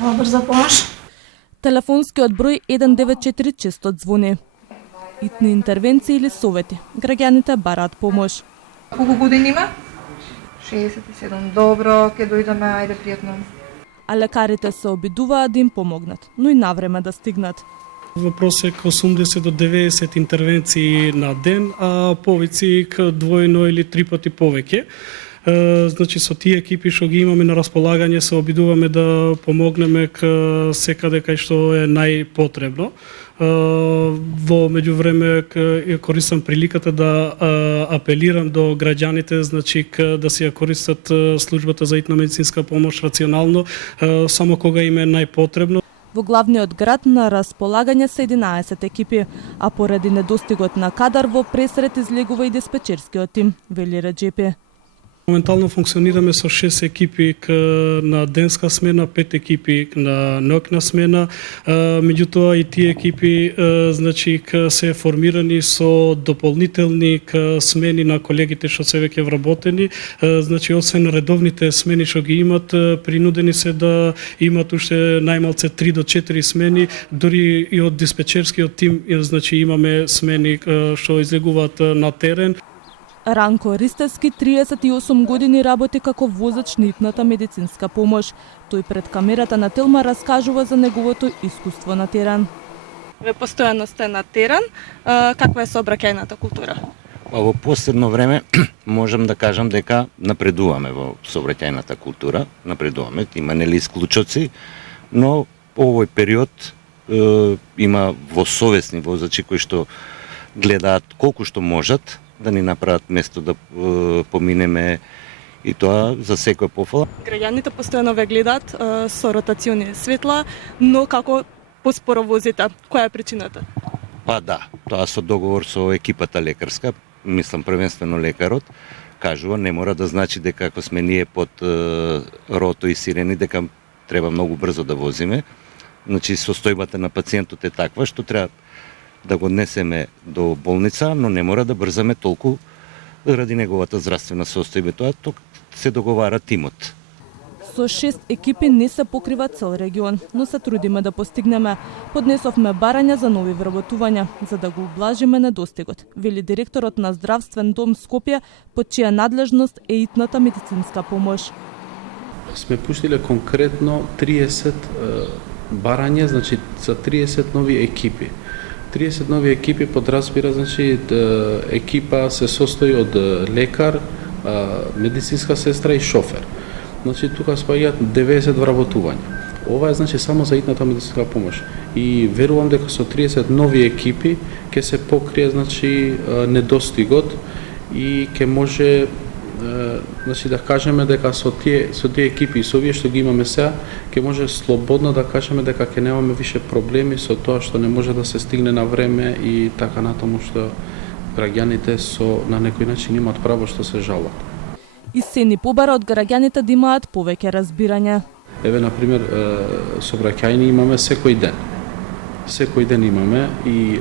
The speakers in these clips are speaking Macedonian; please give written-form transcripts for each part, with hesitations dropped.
Ала брза помош. Телефонскиот број 194 често звони. Итни интервенции или совети. Граѓаните бараат помош. Колку години има? 67. Добро, ќе дојдеме, ајде пријатно. А лекарите се обидуваат да им помогнат, но и навреме да стигнат. Во просек 80 до 90 интервенции на ден, а повици двојно или три пати повеќе. Значи со тие екипи што ги имаме на располагање се обидуваме да помогнеме секаде кај што е најпотребно. Во меѓувреме користам приликата да апелирам до граѓаните, значи да си ја користат службата за итна медицинска помош рационално, само кога им е најпотребно. Во главниот град на располагање се 11 екипи, а поради недостигот на кадар во пресрет излегува и диспечерскиот тим, вели Раџепи. Моментално функционираме со 6 екипи на денска смена, 5 екипи на ноќна смена, меѓутоа и тие екипи значи се формирани со дополнителни смени на колегите што се веќе вработени, значи освен редовните смени што ги имат, принудени се да имат уште најмалце 3 до 4 смени, дури и од диспечерскиот тим, значи имаме смени што излегуваат на терен. Ранко Ристевски 38 години работи како возач на итната медицинска помош. Тој пред камерата на Телма раскажува за неговото искуство на терен. Ве постојано сте на терен, каква е сообраќајната култура? Во последно време можам да кажам дека напредуваме во сообраќајната култура, напредуваме, има нели исклучоци, но овој период има восовесни возачи кои што гледаат колку што можат да ни направат место да поминеме, и тоа за секој пофала. Граѓаните постојано ве гледаат со ротациони светла, но како поспоро возите, која е причината? Па да, тоа со договор со екипата лекарска, мислам првенствено лекарот, кажува не мора да значи дека ако сме ние под рото и сирени дека треба многу брзо да возиме. Значи состојбата на пациентот е таква што треба да го однесеме до болница, но не мора да брзаме толку ради неговата здравствена состојба. Тоа се договара тимот. Со 6 екипи не се покрива цел регион, но се трудиме да постигнеме. Поднесовме барања за нови вработувања, за да го ублажиме недостигот, вели директорот на Здравствен дом Скопје, под чија надлежност е итната медицинска помош. Сме пуштиле конкретно 30 барања, значи за 30 нови екипи. 30 нови екипи подразбира, значи екипа се состои од лекар, медицинска сестра и шофер. Значи тука спаѓаат 90 вработувања. Ова е значи само за итната медицинска помош. И верувам дека со 30 нови екипи ќе се покрие значи недостигот и ќе може значи да кажеме дека со тие екипи и со овие што ги имаме сега, ќе може слободно да кажеме дека ќе немаме више проблеми со тоа што не може да се стигне на време и така натаму што граѓаните на некој начин имаат право што се жалат. И се ни побара од граѓаните да имаат повеќе разбирање. Еве, например, сообраќајни имаме секој ден. Секој ден имаме и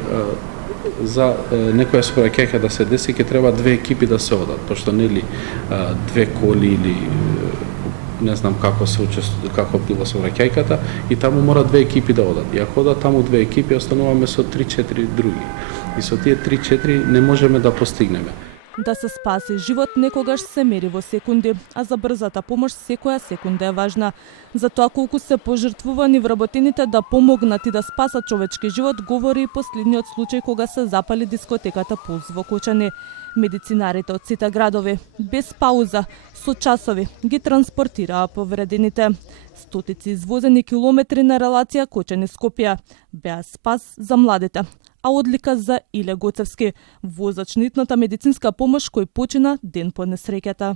за некоја сообраќајка да се деси ќе треба 2 екипи да се одат, пошто нели 2 коли или не знам како се како била сообраќајката и таму мора 2 екипи да одат. И ако одат таму 2 екипи, остануваме со 3-4 други. И со тие 3-4 не можеме да постигнеме. Да се спаси живот некогаш се мери во секунди, а за брзата помош секоја секунда е важна. Затоа колку се пожртвувани вработените да помогнат и да спасат човечки живот, говори и последниот случај кога се запали дискотеката Пулс во Кочани. Медицинарите од сите градови, без пауза, со часови, ги транспортираа повредените. Стотици извозени километри на релација Кочани-Скопје беа спас за младите, а одлика за Иле Гоцевски, возач на итната медицинска помош кој почина ден по несреќата.